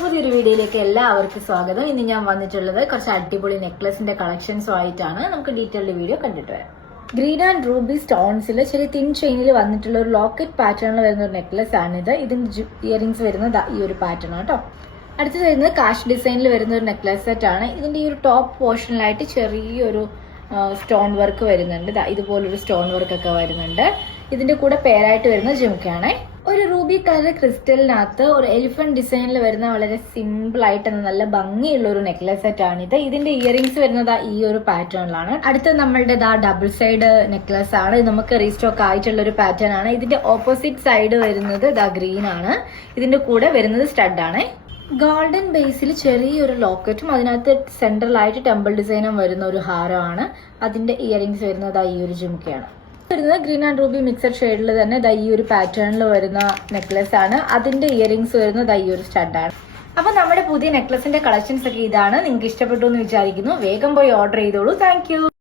പുതിയൊരു വീഡിയോയിലേക്ക് എല്ലാവർക്കും സ്വാഗതം. ഇന്ന് ഞാൻ വന്നിട്ടുള്ളത് കുറച്ച് അടിപൊളി നെക്ലസിന്റെ കളക്ഷൻസും ആയിട്ടാണ്. നമുക്ക് ഡീറ്റെയിൽഡ് വീഡിയോ കണ്ടിട്ട് വരാം. ഗ്രീൻ ആൻഡ് റൂബി സ്റ്റോൺസിൽ ചെറിയ തിൻ ചെയിനിൽ വന്നിട്ടുള്ള ഒരു ലോക്കറ്റ് പാറ്റേണിൽ വരുന്ന ഒരു നെക്ലസ് ആണിത്. ഇതിന്റെ ഇയറിംഗ്സ് വരുന്നത് ഈ ഒരു പാറ്റേൺ കേട്ടോ. അടുത്തത് വരുന്നത് കാഷ് ഡിസൈനിൽ വരുന്ന ഒരു നെക്ലസ് സെറ്റ് ആണ്. ഇതിന്റെ ഈ ഒരു ടോപ്പ് പോർഷനിലായിട്ട് ചെറിയൊരു സ്റ്റോൺ വർക്ക് വരുന്നുണ്ട്. ഇതുപോലൊരു സ്റ്റോൺ വർക്ക് ഒക്കെ വരുന്നുണ്ട്. ഇതിന്റെ കൂടെ പേരായിട്ട് വരുന്ന ജുംക്കയാണ്. ഒരു റൂബി കളർ ക്രിസ്റ്റലിനകത്ത് ഒരു എലിഫന്റ് ഡിസൈനിൽ വരുന്ന വളരെ സിമ്പിൾ ആയിട്ട് നല്ല ഭംഗിയുള്ള ഒരു നെക്ലസ് സെറ്റ് ആണിത്. ഇതിന്റെ ഇയറിംഗ്സ് വരുന്നത് ഈ ഒരു പാറ്റേണിലാണ്. അടുത്ത നമ്മളുടെ ഡബിൾ സൈഡ് നെക്ലസ് ആണ്. ഇത് നമുക്ക് റീസ്റ്റോക്ക് ആയിട്ടുള്ള ഒരു പാറ്റേൺ ആണ്. ഇതിന്റെ ഓപ്പോസിറ്റ് സൈഡ് വരുന്നത് ഗ്രീൻ ആണ്. ഇതിന്റെ കൂടെ വരുന്നത് സ്റ്റഡ് ആണ്. ഗോൾഡൻ ബേസിൽ ചെറിയൊരു ലോക്കറ്റും അതിനകത്ത് സെൻട്രലായിട്ട് ടെമ്പിൾ ഡിസൈനും വരുന്ന ഒരു ഹാരമാണ്. അതിന്റെ ഇയറിംഗ്സ് വരുന്നത് ഈ ഒരു ജുംക്കയാണ്. വരുന്നത് ഗ്രീൻ ആൻഡ് റൂബി മിക്സഡ് ഷെയ്ഡിൽ തന്നെ ഈ ഒരു പാറ്റേണിൽ വരുന്ന നെക്ലസ് ആണ്. അതിന്റെ ഇയറിംഗ്സ് വരുന്നത് ഈ ഒരു സ്റ്റഡാണ്. അപ്പൊ നമ്മുടെ പുതിയ നെക്ലസിന്റെ കളക്ഷൻസ് ഒക്കെ ഇതാണ്. നിങ്ങൾക്ക് ഇഷ്ടപ്പെട്ടു എന്ന് വിചാരിക്കുന്നു. വേഗം പോയി ഓർഡർ ചെയ്തോളൂ. താങ്ക്